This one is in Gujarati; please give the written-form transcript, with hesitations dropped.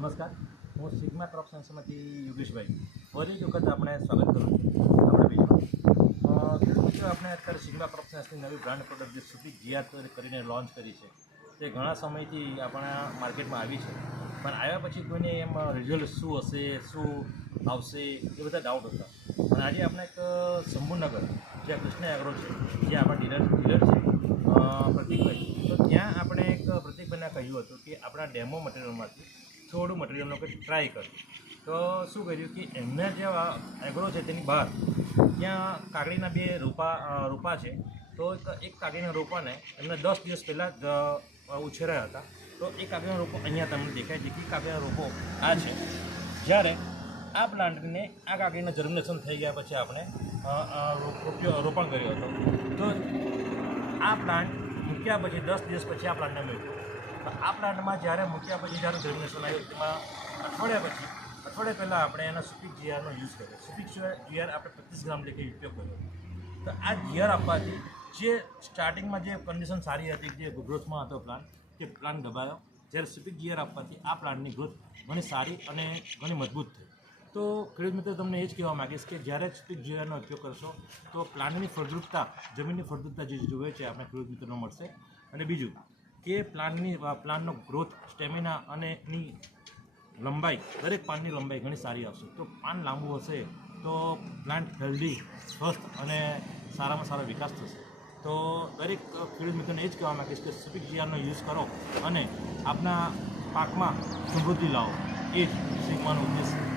નમસ્કાર, હું સિગ્મા ક્રોપ સાયન્સમાંથી યોગેશભાઈ ફરી એક વખત આપણે સ્વાગત કરું છું આપણા પેજમાં. મિત્રો, આપણે અત્યારે સિગ્મા ક્રોપ સાયન્સની નવી બ્રાન્ડ પ્રોડક્ટ જે સુપી જીઆર કરીને લોન્ચ કરી છે તે ઘણા સમયથી આપણા માર્કેટમાં આવી છે, પણ આવ્યા પછી કોઈને એમ રિઝલ્ટ શું હશે, શું આવશે એ બધા ડાઉટ હતા. પણ આજે આપણે એક શંભુનગર જ્યાં કૃષ્ણ એગ્રો છે, જે આપણા ડીલર છે પ્રતિકભાઈ, તો ત્યાં આપણે એક પ્રતિકભાઈને કહ્યું હતું કે આપણા ડેમો મટીરિયલમાંથી થોડું મટીરિયલનો કંઈક ટ્રાય કર્યું. તો શું કર્યું કે એમના જે એગ્રો છે તેની બહાર ત્યાં કાકડીના બે રોપા છે. તો એક કાકડીના રોપાને એમને 10 દિવસ પહેલાં જ ઉછેરાયા હતા. તો એક કાકડીનો રોપો અહીંયા તમને દેખાય છે કે કાકડીનો રોપો આ છે. જ્યારે આ પ્લાન્ટને આ કાકડીના જર્મિનેશન થઈ ગયા પછી આપણે રોપણ કર્યો હતો. તો આ પ્લાન્ટ મૂક્યા પછી 10 દિવસ પછી આ પ્લાન્ટને મૂક્યો. તો આ પ્લાન્ટમાં જ્યારે મૂક્યા પછી જ્યારે જર્મિનેશન આવ્યું તેમાં અઠવાડિયા પહેલાં આપણે એના સુપીક જીઆરનો યુઝ કર્યો. સુપીક જીઆર આપણે 25 ગ્રામ લેખે ઉપયોગ કર્યો. તો આ જીઆર આપવાથી જે સ્ટાર્ટિંગમાં જે કન્ડિશન સારી હતી, જે ગ્રોથમાં હતો પ્લાન્ટ, તે પ્લાન્ટ દબાયો. જ્યારે સુપીક જીઆર આપવાથી આ પ્લાન્ટની ગ્રોથ ઘણી સારી અને ઘણી મજબૂત થઈ. તો ખેડૂત મિત્રો, તમને એ જ કહેવા માગીશ કે જ્યારે સુપીક જીઆરનો ઉપયોગ કરશો તો પ્લાન્ટની ફળદ્રુપતા, જમીનની ફળદ્રુપતા જે જોઈએ છે આપણે ખેડૂત મિત્રોને મળશે. અને બીજું કે પ્લાન્ટનો ગ્રોથ, સ્ટેમિના અને એની લંબાઈ, દરેક પાનની લંબાઈ ઘણી સારી આવશે. તો પાન લાંબુ હશે તો પ્લાન્ટ હેલ્ધી, સ્વસ્થ અને સારામાં સારો વિકાસ થશે. તો દરેક ખેડૂત મિત્રોને એ જ કહેવા માગીશ કે સુપીક જીઆરનો યુઝ કરો અને આપના પાકમાં સમૃદ્ધિ લાવો. એ જ સિગ્માનો ઉદ્દેશ છે.